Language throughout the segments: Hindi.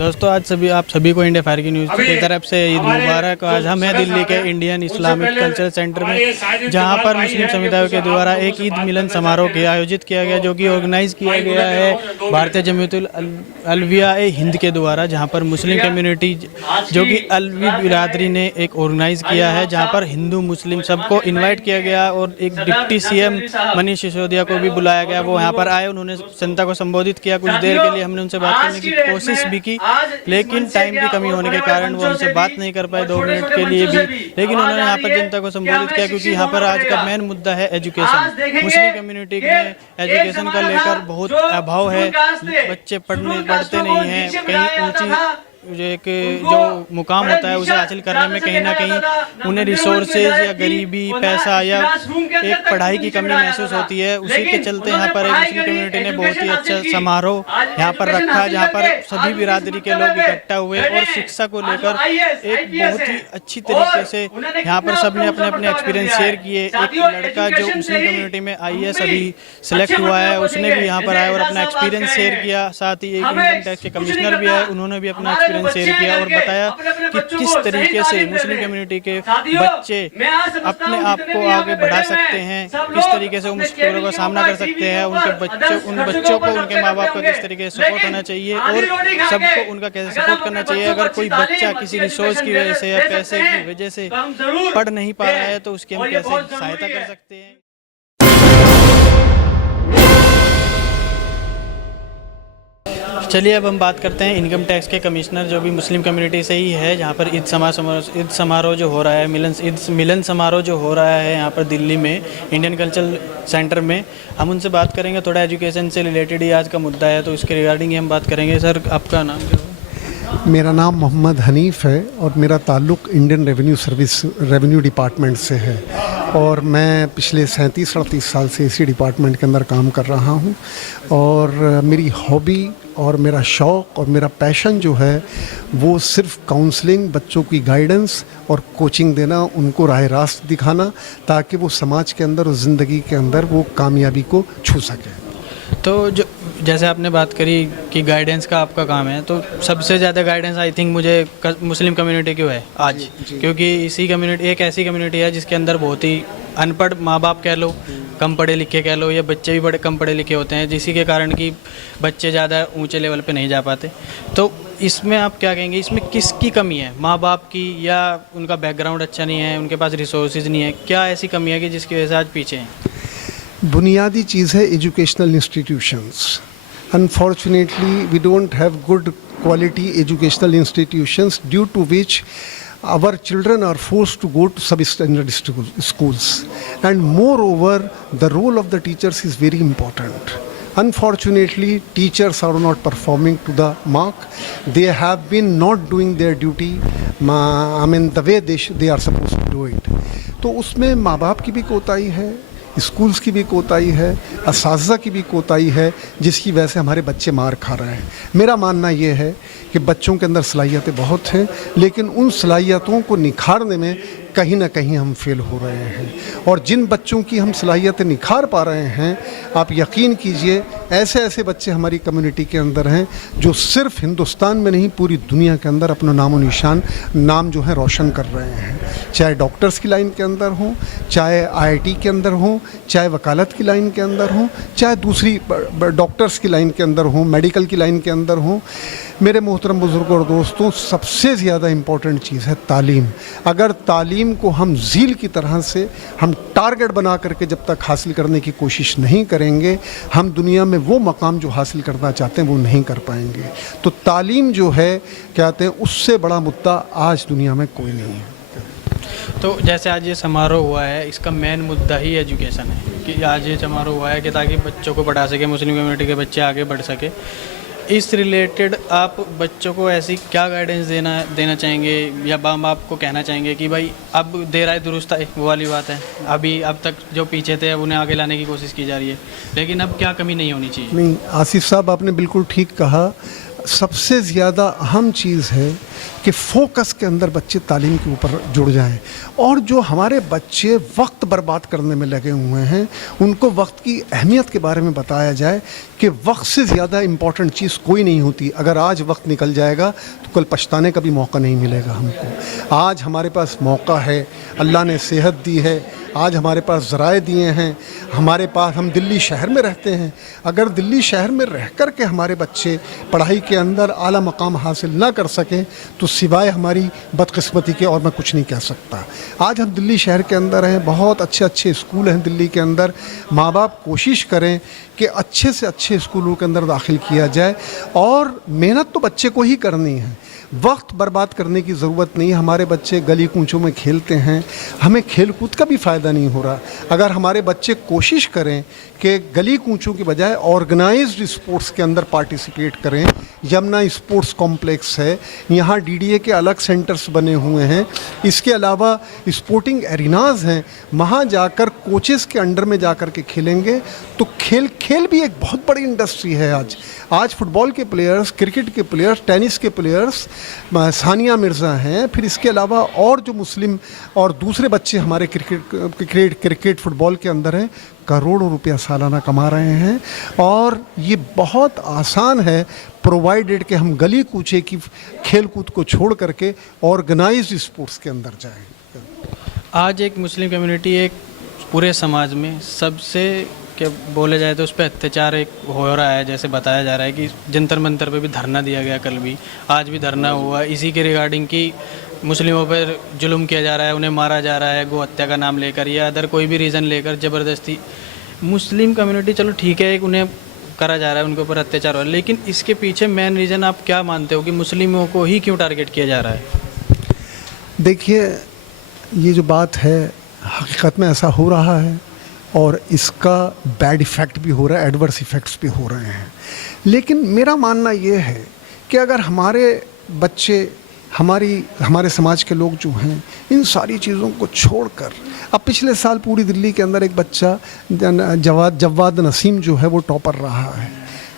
दोस्तों आज आप सभी को इंडिया फायर की न्यूज़ की तरफ से ईद मुबारक। आज हम हैं दिल्ली के इंडियन इस्लामिक कल्चरल सेंटर में, जहां पर मुस्लिम समुदाय के द्वारा एक ईद मिलन समारोह के आयोजित किया गया, जो कि ऑर्गेनाइज किया गया है भारतीय जमीयतुल अलविया हिंद के द्वारा, जहां पर मुस्लिम कम्युनिटी जो कि अलवी बिरादरी ने एक ऑर्गेनाइज किया है, जहां पर हिंदू मुस्लिम सबको इन्वाइट किया गया और एक डिप्टी सीएम मनीष सिसोदिया को भी बुलाया गया। वो यहाँ पर आए, उन्होंने जनता को संबोधित किया। कुछ देर के लिए हमने उनसे बात करने की कोशिश भी की, लेकिन टाइम की कमी होने के कारण वो हमसे बात नहीं कर पाए 2 मिनट के लिए भी। लेकिन उन्होंने यहाँ पर जनता को संबोधित किया, क्योंकि यहाँ पर आज का मेन मुद्दा है एजुकेशन। मुस्लिम कम्युनिटी में एजुकेशन का लेकर बहुत अभाव है, बच्चे पढ़ते नहीं हैं, कहीं ऊंची एक जो मुकाम होता है उसे हासिल करने में कहीं ना कहीं उन्हें रिसोर्सेज या गरीबी, पैसा या एक पढ़ाई की कमी महसूस होती है। उसी के चलते यहाँ पर एक मुस्लिम कम्युनिटी ने बहुत ही अच्छा समारोह यहाँ पर रखा, जहाँ पर सभी बिरादरी के लोग इकट्ठा हुए और शिक्षा को लेकर एक बहुत ही अच्छी तरीके से यहाँ पर सबने अपने अपने एक्सपीरियंस शेयर किए। एक लड़का जो मुस्लिम कम्युनिटी में IAS अभी सिलेक्ट हुआ है, उसने भी यहाँ पर आया और अपना एक्सपीरियंस शेयर किया। साथ ही एक इनकम टैक्स के कमिश्नर भी आए, उन्होंने भी अपना शेयर किया और बताया कि किस तरीके से मुस्लिम कम्युनिटी के बच्चे अपने आप को आगे बढ़ा सकते हैं, किस तरीके से वो मुश्किलों का सामना कर सकते हैं, उन बच्चों को उनके माँ बाप का किस तरीके से सपोर्ट होना चाहिए और सबको उनका कैसे सपोर्ट करना चाहिए। अगर कोई बच्चा किसी रिसोर्स की वजह से या पैसे की वजह से पढ़ नहीं पा रहा है तो उसकी हम कैसे सहायता कर सकते हैं। चलिए अब हम बात करते हैं इनकम टैक्स के कमिश्नर, जो भी मुस्लिम कम्युनिटी से ही है, जहाँ पर ईद समारोह जो हो रहा है, मिलन समारोह जो हो रहा है यहाँ पर दिल्ली में इंडियन कल्चरल सेंटर में। हम उनसे बात करेंगे, थोड़ा एजुकेशन से रिलेटेड ही आज का मुद्दा है, तो इसके रिगार्डिंग ही हम बात करेंगे। सर आपका नाम क्या है? मेरा नाम मोहम्मद हनीफ़ है और मेरा ताल्लुक़ इंडियन रेवेन्यू डिपार्टमेंट से है और मैं पिछले 37-38 साल से इसी डिपार्टमेंट के अंदर काम कर रहा हूं। और मेरी हॉबी और मेरा शौक़ और मेरा पैशन जो है वो सिर्फ काउंसलिंग, बच्चों की गाइडेंस और कोचिंग देना, उनको राह रास्त दिखाना, ताकि वो समाज के अंदर और ज़िंदगी के अंदर वो कामयाबी को छू सकें। तो जो जैसे आपने बात करी कि गाइडेंस का आपका काम है, तो सबसे ज़्यादा गाइडेंस आई थिंक मुझे मुस्लिम कम्युनिटी क्यों है आज, क्योंकि इसी कम्युनिटी एक ऐसी कम्युनिटी है जिसके अंदर बहुत ही अनपढ़ माँ बाप कह लो, कम पढ़े लिखे कह लो, या बच्चे भी बड़े कम पढ़े लिखे होते हैं, जिसी के कारण कि बच्चे ज़्यादा ऊंचे लेवल पे नहीं जा पाते। तो इसमें आप क्या कहेंगे, इसमें किसकी कमी है? माँ बाप की, या उनका बैकग्राउंड अच्छा नहीं है, उनके पास रिसोर्सेज नहीं है? क्या ऐसी कमी है कि जिसकी वजह से आज पीछे हैं? बुनियादी चीज़ है educational institutions. Unfortunately, we don't have good quality educational institutions, due to which our children are forced to go to substandard schools. And moreover, the role of the teachers is very important. Unfortunately, teachers are not performing to the mark. They have been not doing their duty, the way they are supposed to do it. तो उसमें माँ बाप की भी कोताही है, स्कूल्स की भी कोताही है, असातिज़ा की भी कोताही है, जिसकी वजह से हमारे बच्चे मार खा रहे हैं। मेरा मानना ये है कि बच्चों के अंदर सलाहियतें बहुत हैं, लेकिन उन सलाहियतों को निखारने में कहीं ना कहीं हम फेल हो रहे हैं। और जिन बच्चों की हम सलाहियतें निखार पा रहे हैं, आप यकीन कीजिए ऐसे ऐसे बच्चे हमारी कम्युनिटी के अंदर हैं जो सिर्फ हिंदुस्तान में नहीं पूरी दुनिया के अंदर अपना नामो निशान नाम जो है रोशन कर रहे हैं। चाहे डॉक्टर्स की लाइन के अंदर हों, चाहे IIT के अंदर हों, चाहे वकालत की लाइन के अंदर हों, चाहे दूसरी डॉक्टर्स की लाइन के अंदर हों, मेडिकल की लाइन के अंदर हों। मेरे मोहतरम बुज़ुर्गों और दोस्तों, सबसे ज़्यादा इम्पॉर्टेंट चीज़ है तालीम। अगर तालीम को हम ज़ील की तरह से हम टारगेट बना करके जब तक हासिल करने की कोशिश नहीं करेंगे, हम दुनिया में वो मकाम जो हासिल करना चाहते हैं वो नहीं कर पाएंगे। तो तालीम जो है, कहते हैं, उससे बड़ा मुद्दा आज दुनिया में कोई नहीं है। तो जैसे आज ये समारोह हुआ है, इसका मेन मुद्दा ही एजुकेशन है कि आज ये समारोह हुआ है कि ताकि बच्चों को पढ़ा सके, मुस्लिम कम्युनिटी के बच्चे आगे बढ़ सके। इस रिलेटेड आप बच्चों को ऐसी क्या गाइडेंस देना चाहेंगे, या माँ बाप को कहना चाहेंगे कि भाई अब देर आए दुरुस्त आए, वो वाली बात है। अब तक जो पीछे थे उन्हें आगे लाने की कोशिश की जा रही है, लेकिन अब क्या कमी नहीं होनी चाहिए? नहीं, आसिफ साहब आपने बिल्कुल ठीक कहा। सबसे ज़्यादा अहम चीज़ है कि फोकस के अंदर बच्चे तालीम के ऊपर जुड़ जाएं, और जो हमारे बच्चे वक्त बर्बाद करने में लगे हुए हैं उनको वक्त की अहमियत के बारे में बताया जाए कि वक्त से ज़्यादा इम्पॉर्टेंट चीज़ कोई नहीं होती। अगर आज वक्त निकल जाएगा तो कल पछताने का भी मौका नहीं मिलेगा हमको। आज हमारे पास मौका है, अल्लाह ने सेहत दी है, आज हमारे पास ज़राए दिए हैं, हमारे पास, हम दिल्ली शहर में रहते हैं, अगर दिल्ली शहर में रह कर के हमारे बच्चे पढ़ाई के अंदर आला मकाम हासिल ना कर सकें तो सिवाय हमारी बदकिस्मती के और मैं कुछ नहीं कह सकता। आज हम दिल्ली शहर के अंदर हैं, बहुत अच्छे अच्छे स्कूल हैं दिल्ली के अंदर। माँ बाप कोशिश करें कि अच्छे से अच्छे स्कूलों के अंदर दाखिल किया जाए, और मेहनत तो बच्चे को ही करनी है, वक्त बर्बाद करने की ज़रूरत नहीं। हमारे बच्चे गली कूचों में खेलते हैं, हमें खेल कूद का भी फ़ायदा नहीं हो रहा। अगर हमारे बच्चे कोशिश करें कि गली कूचों की बजाय ऑर्गेनाइज्ड स्पोर्ट्स के अंदर पार्टिसिपेट करें, यमुना स्पोर्ट्स कॉम्प्लेक्स है, यहाँ डीडीए के अलग सेंटर्स बने हुए हैं, इसके अलावा स्पोर्टिंग एरिनाज हैं, वहाँ जाकर कोचेस के अंडर में जाकर के खेलेंगे तो खेल भी एक बहुत बड़ी इंडस्ट्री है। आज फुटबॉल के प्लेयर्स, क्रिकेट के प्लेयर्स, टेनिस के प्लेयर्स, सानिया मिर्ज़ा हैं, फिर इसके अलावा और जो मुस्लिम और दूसरे बच्चे हमारे क्रिकेट फुटबॉल के अंदर हैं, करोड़ों रुपया सालाना कमा रहे हैं। और ये बहुत आसान है, प्रोवाइडेड कि हम गली कूचे की खेल कूद को छोड़ करके ऑर्गेनाइज्ड स्पोर्ट्स के अंदर जाएं। आज एक मुस्लिम कम्युनिटी एक पूरे समाज में सबसे कि बोले जाए तो उस पर अत्याचार एक हो रहा है। जैसे बताया जा रहा है कि जंतर मंतर पे भी धरना दिया गया, कल भी, आज भी धरना हुआ इसी के रिगार्डिंग कि मुस्लिमों पर जुल्म किया जा रहा है, उन्हें मारा जा रहा है गौ हत्या का नाम लेकर या अदर कोई भी रीज़न लेकर ज़बरदस्ती। मुस्लिम कम्युनिटी चलो ठीक है, एक उन्हें करा जा रहा है, उनके ऊपर अत्याचार हो रहा है, लेकिन इसके पीछे मेन रीज़न आप क्या मानते हो कि मुस्लिमों को ही क्यों टारगेट किया जा रहा है? देखिए, ये जो बात है हकीकत में ऐसा हो रहा है, और इसका बैड इफ़ेक्ट भी हो रहा है, एडवर्स इफ़ेक्ट्स भी हो रहे हैं। लेकिन मेरा मानना ये है कि अगर हमारे बच्चे, हमारे समाज के लोग जो हैं, इन सारी चीज़ों को छोड़कर, अब पिछले साल पूरी दिल्ली के अंदर एक बच्चा जवाद नसीम जो है वो टॉपर रहा है,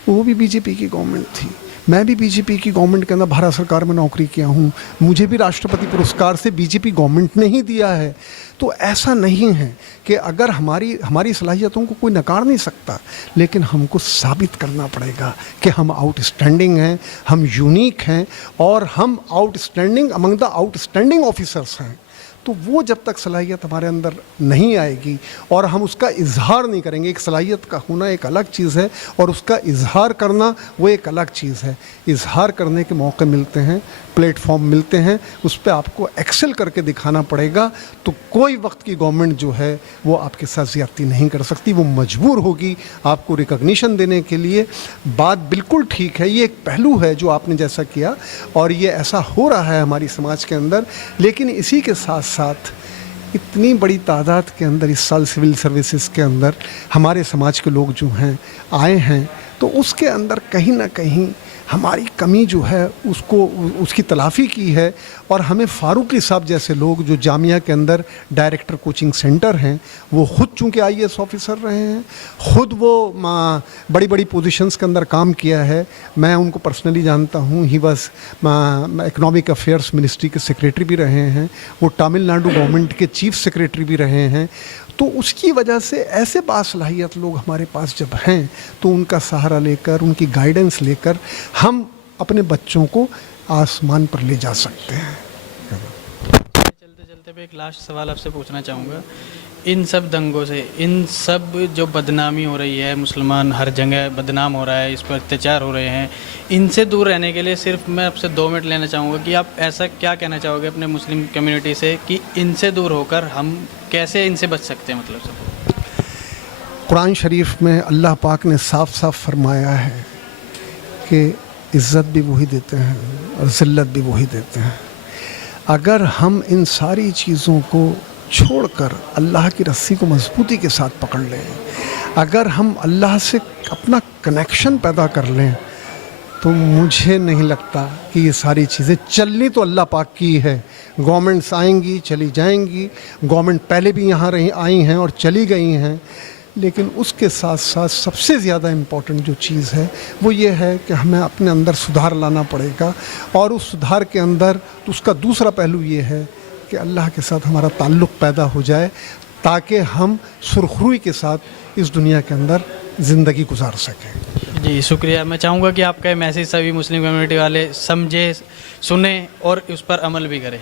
वो भी बीजेपी की गवर्नमेंट थी। मैं भी बीजेपी की गवर्नमेंट के अंदर भारत सरकार में नौकरी किया हूँ, मुझे भी राष्ट्रपति पुरस्कार से बीजेपी गवर्नमेंट ने ही दिया है। तो ऐसा नहीं है कि अगर हमारी सलाहियतों को कोई नकार नहीं सकता, लेकिन हमको साबित करना पड़ेगा कि हम आउटस्टैंडिंग हैं, हम यूनिक हैं, और हम outstanding among the outstanding officers हैं। तो वो जब तक सलाहियत हमारे अंदर नहीं आएगी और हम उसका इजहार नहीं करेंगे, एक सलाहियत का होना एक अलग चीज़ है और उसका इजहार करना वो एक अलग चीज़ है। इजहार करने के मौके मिलते हैं, प्लेटफॉर्म मिलते हैं, उस पर आपको एक्सेल करके दिखाना पड़ेगा। तो कोई वक्त की गवर्नमेंट जो है वो आपके साथ ज़्यादती नहीं कर सकती, वो मजबूर होगी आपको रिकॉग्निशन देने के लिए। बात बिल्कुल ठीक है, ये एक पहलू है जो आपने जैसा किया, और ये ऐसा हो रहा है हमारी समाज के अंदर। लेकिन इसी के साथ साथ इतनी बड़ी तादाद के अंदर इस साल सिविल सर्विसेज के अंदर हमारे समाज के लोग जो हैं आए हैं, तो उसके अंदर कहीं ना कहीं हमारी कमी जो है उसकी तलाफ़ी की है। और हमें फ़ारूकी साहब जैसे लोग जो जामिया के अंदर डायरेक्टर कोचिंग सेंटर हैं, वो ख़ुद चूँकि IAS ऑफिसर रहे हैं, ख़ुद वो बड़ी बड़ी पोजीशंस के अंदर काम किया है, मैं उनको पर्सनली जानता हूँ। He was economic affairs ministry के सेक्रेटरी भी रहे हैं, वो तमिलनाडु गवर्नमेंट के चीफ सेक्रेटरी भी रहे हैं। तो उसकी वजह से ऐसे बासलाहियत लोग हमारे पास जब हैं, तो उनका सहारा लेकर, उनकी गाइडेंस लेकर हम अपने बच्चों को आसमान पर ले जा सकते हैं। चलते चलते पे एक लास्ट सवाल आपसे पूछना चाहूँगा, इन सब दंगों से, इन सब जो बदनामी हो रही है, मुसलमान हर जगह बदनाम हो रहा है, इस पर अत्याचार हो रहे हैं, इनसे दूर रहने के लिए सिर्फ मैं आपसे 2 मिनट लेना चाहूँगा कि आप ऐसा क्या कहना चाहोगे अपने मुस्लिम कम्युनिटी से कि इनसे दूर होकर हम कैसे इनसे बच सकते हैं? मतलब सब कुरान शरीफ में अल्लाह पाक ने साफ साफ फरमाया है कि इज़्ज़त भी वही देते हैं और ज़िल्लत भी वही देते हैं। अगर हम इन सारी चीज़ों को छोड़कर अल्लाह की रस्सी को मजबूती के साथ पकड़ लें, अगर हम अल्लाह से अपना कनेक्शन पैदा कर लें, तो मुझे नहीं लगता कि ये सारी चीज़ें, चलनी तो अल्लाह पाक की है। गवर्नमेंट्स आएंगी, चली जाएंगी, गवर्नमेंट पहले भी यहाँ रही आई हैं और चली गई हैं, लेकिन उसके साथ साथ सबसे ज़्यादा इम्पॉर्टेंट जो चीज़ है वो ये है कि हमें अपने अंदर सुधार लाना पड़ेगा, और उस सुधार के अंदर तो उसका दूसरा पहलू ये है कि अल्लाह के साथ हमारा ताल्लुक़ पैदा हो जाए, ताकि हम सुरखरुई के साथ इस दुनिया के अंदर ज़िंदगी गुजार सकें। जी शुक्रिया। मैं चाहूँगा कि आपका ये मैसेज सभी मुस्लिम कम्युनिटी वाले समझे, सुने और उस पर अमल भी करें।